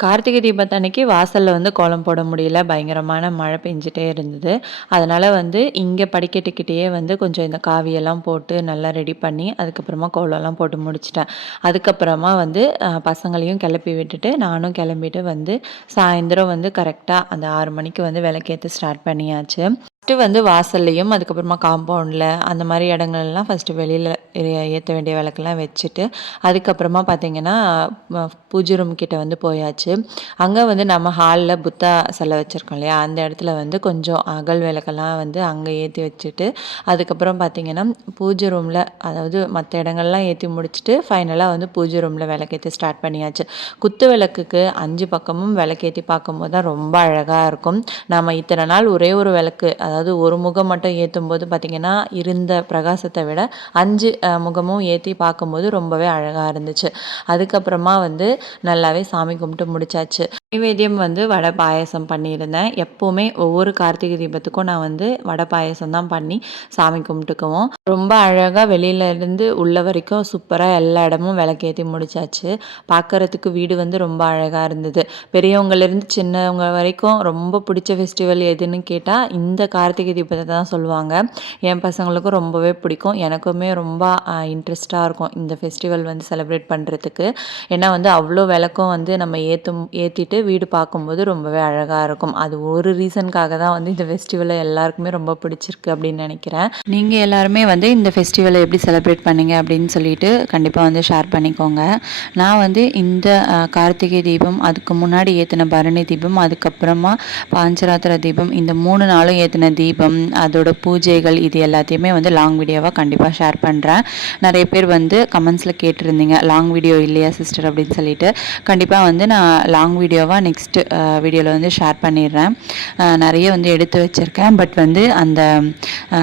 கார்த்திகை தீபத்தன்னைக்கு வாசலில் வந்து கோலம் போட முடியல. பயங்கரமான மழை பெஞ்சிட்டே இருந்தது. அதனால் வந்து இங்கே படிக்கட்டுக்கிட்டேயே வந்து கொஞ்சம் இந்த காவியெல்லாம் போட்டு நல்லா ரெடி பண்ணி அதுக்கப்புறமா கோலம்லாம் போட்டு முடிச்சிட்டேன். அதுக்கப்புறமா வந்து பசங்களையும் கிளப்பி விட்டுட்டு நானும் கிளம்பிட்டு வந்து சாயந்தரம் வந்து கரெக்டாக அந்த ஆறு மணிக்கு வந்து விளக்கேற்ற ஸ்டார்ட் பண்ணியாச்சு. ஃபஸ்ட்டு வந்து வாசல்லையும் அதுக்கப்புறமா காம்பவுண்டில் அந்த மாதிரி இடங்கள்லாம் ஃபஸ்ட்டு வெளியில் ஏற்ற வேண்டிய விளக்கெல்லாம் வச்சுட்டு அதுக்கப்புறமா பார்த்திங்கன்னா பூஜை ரூம் கிட்டே வந்து போயாச்சு. அங்கே வந்து நம்ம ஹாலில் புத்தா சிலை வச்சுருக்கோம் இல்லையா? அந்த இடத்துல வந்து கொஞ்சம் அகல் விளக்கெல்லாம் வந்து அங்கே ஏற்றி வச்சுட்டு அதுக்கப்புறம் பார்த்திங்கன்னா பூஜை ரூமில் அதாவது மற்ற இடங்கள்லாம் ஏற்றி முடிச்சுட்டு ஃபைனலாக வந்து பூஜை ரூமில் விளக்கேற்றி ஸ்டார்ட் பண்ணியாச்சு. குத்து விளக்குக்கு அஞ்சு பக்கமும் விளக்கேற்றி பார்க்கும்போது தான் ரொம்ப அழகாக இருக்கும். நம்ம இத்தனை நாள் ஒரே ஒரு விளக்கு அதாவது அதாவது ஒரு முகம் மட்டும் ஏற்றும் போது பார்த்திங்கன்னா இருந்த பிரகாசத்தை விட அஞ்சு முகமும் ஏற்றி பார்க்கும்போது ரொம்பவே அழகாக இருந்துச்சு. அதுக்கப்புறமா வந்து நல்லாவே சாமி கும்பிட்டு முடிச்சாச்சு. நைவேத்தியம் வந்து வடை பாயசம் பண்ணியிருந்தேன். எப்போவுமே ஒவ்வொரு கார்த்திகை தீபத்துக்கும் நான் வந்து வடை பாயசம் தான் பண்ணி சாமி கும்பிட்டுக்குவோம். ரொம்ப அழகாக வெளியிலேருந்து உள்ள வரைக்கும் சூப்பராக எல்லா இடமும் விளக்கேற்றி முடிச்சாச்சு. பார்க்குறதுக்கு வீடு வந்து ரொம்ப அழகாக இருந்தது. பெரியவங்கலேருந்து சின்னவங்க வரைக்கும் ரொம்ப பிடிச்ச ஃபெஸ்டிவல் எதுன்னு கேட்டால் இந்த கார்த்திகை தீபத்தை தான் சொல்லுவாங்க. என் பசங்களுக்கும் ரொம்பவே பிடிக்கும். எனக்குமே ரொம்ப இன்ட்ரெஸ்ட்டாக இருக்கும் இந்த ஃபெஸ்டிவல் வந்து செலிப்ரேட் பண்ணுறதுக்கு ஏன்னா வந்து அவ்வளோ விளக்கம் வந்து நம்ம ஏற்றும் ஏற்றிட்டு வீடு பார்க்கும்போது ரொம்பவே அழகாக இருக்கும். அது ஒரு ரீசனுக்காக தான் வந்து இந்த ஃபெஸ்டிவலை எல்லாருக்குமே ரொம்ப பிடிச்சிருக்கு அப்படின்னு நினைக்கிறேன். நீங்கள் எல்லாருமே வந்து இந்த ஃபெஸ்டிவலை எப்படி செலிப்ரேட் பண்ணீங்க அப்படின்னு சொல்லிட்டு கண்டிப்பாக வந்து ஷேர் பண்ணிக்கோங்க. நான் வந்து இந்த கார்த்திகை தீபம் அதுக்கு முன்னாடி ஏற்றின பரணி தீபம் அதுக்கப்புறமா பாஞ்சராத்திர தீபம் இந்த மூணு நாளும் ஏற்றின தீபம் அதோட பூஜைகள் இது எல்லாத்தையுமே வந்து லாங் வீடியோவாக கண்டிப்பாக ஷேர் பண்ணுறேன் நிறைய பேர் வந்து கமெண்ட்ஸில் கேட்டிருந்தீங்க லாங் வீடியோ இல்லையா சிஸ்டர் அப்படின்னு சொல்லிட்டு. கண்டிப்பாக வந்து நான் லாங் வீடியோவாக நெக்ஸ்ட்டு வீடியோவில் வந்து ஷேர் பண்ணிடுறேன். நிறைய வந்து எடுத்து வச்சுருக்கேன். பட் வந்து அந்த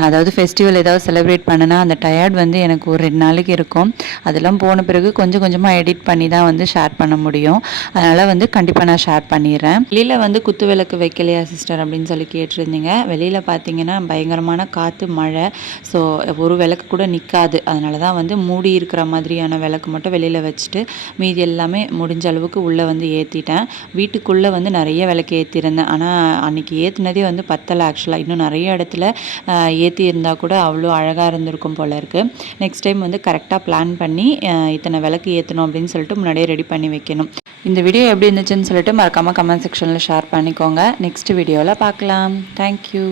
அதாவது ஃபெஸ்டிவல் ஏதாவது செலிப்ரேட் பண்ணனா அந்த டயர்ட் வந்து எனக்கு ஒரு ரெண்டு நாளைக்கு இருக்கும். அதெல்லாம் போன பிறகு கொஞ்சம் கொஞ்சமாக எடிட் பண்ணி தான் வந்து ஷேர் பண்ண முடியும். அதனால் வந்து கண்டிப்பாக நான் ஷேர் பண்ணிடுறேன். வெளியில் வந்து குத்து விளக்கு வைக்கலையா சிஸ்டர் அப்படின்னு சொல்லி கேட்டிருந்தீங்க. வெளியில் பார்த்தீங்கன்னா பயங்கரமான காற்று மழை. ஸோ ஒரு விளக்கு கூட நிற்காது அதனால தான் வந்து மூடி இருக்கிற மாதிரியான விளக்கு மட்டும் வெளியில் வச்சுட்டு மீதி எல்லாமே முடிஞ்ச அளவுக்கு உள்ளே வந்து ஏற்றிட்டேன் வீட்டுக்குள்ளே வந்து நிறைய விளக்கு ஏற்றிருந்தேன் ஆனால் அன்றைக்கி ஏற்றினதே வந்து பத்தலை ஆக்சுவலாக இன்னும் நிறைய இடத்துல ஏற்றி இருந்தால் கூட அவ்வளோ அழகாக இருந்திருக்கும் போல் இருக்குது நெக்ஸ்ட் டைம் வந்து கரெக்டாக பிளான் பண்ணி இத்தனை விளக்கு ஏற்றணும் அப்படின்னு சொல்லிட்டு முன்னாடியே ரெடி பண்ணி வைக்கணும். இந்த வீடியோ எப்படி இருந்துச்சுன்னு சொல்லிட்டு மறக்காமல் கமெண்ட் செக்ஷனில் ஷேர் பண்ணிக்கோங்க. நெக்ஸ்ட் வீடியோவில் பார்க்கலாம். தேங்க்யூ